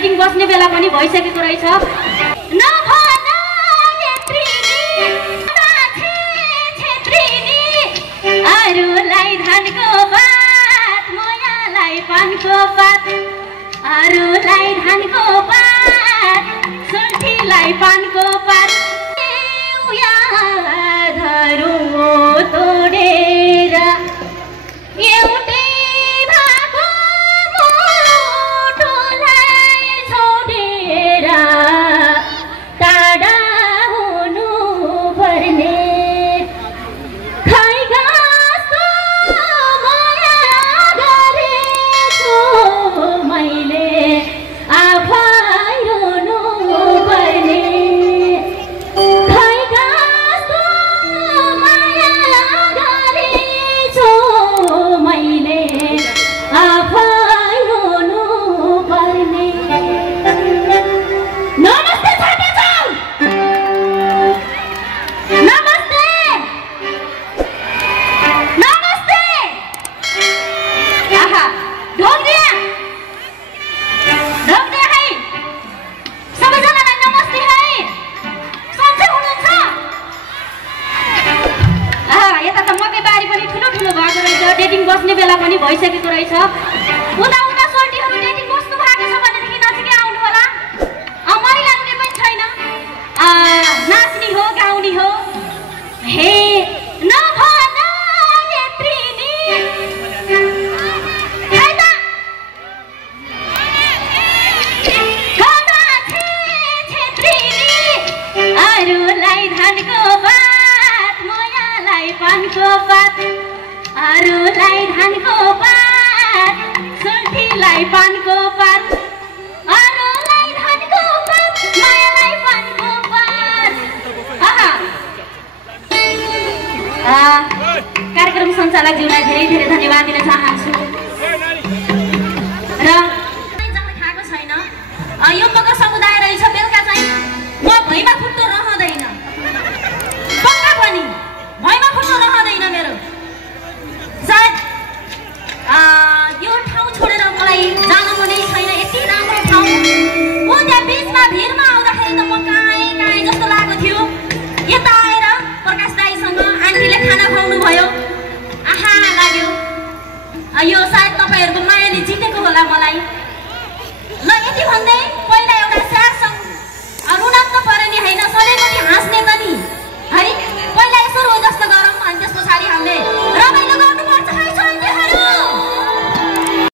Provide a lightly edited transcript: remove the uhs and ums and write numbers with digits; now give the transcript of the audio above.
Dating बस्ने बेला पनि भइसकेको रहेछ। अरूलाई धानको पात मोयालाई पानको पात, अरूलाई धानको पात सुल्ठीलाई पानको पात, यादहरू तोडेर एउटै भएको मुटुलाई छोडेर टाढा हुनु पर्ने। डेटिङ बस्ने बेला पनि भइसकेको रहेछ। उता उता सोल्टीहरू डेटिङ बस्नु भएको छ भनेदेखि नजिकै आउनु होला। मैले लाग्ने पनि छैन, नाच्ने हो गाउने हो। हे नभन यत्रिनी अरूलाई धानको पात मोयालाई पानको पात, अरूलाई धानको पात सुल्ठीलाई पानको पात, अरूलाई धानको पात मायालाई पानको पात। कार्यक्रम सञ्चालकज्यूलाई धेरै धेरै धन्यवाद दिन चाहन्छु। र खाएको छैन, यो मगर समुदाय रहेछ। बेलुका चाहिँ म भैमा फुट्टो रहँदैन, पक्का पनि भैमा फुट्टो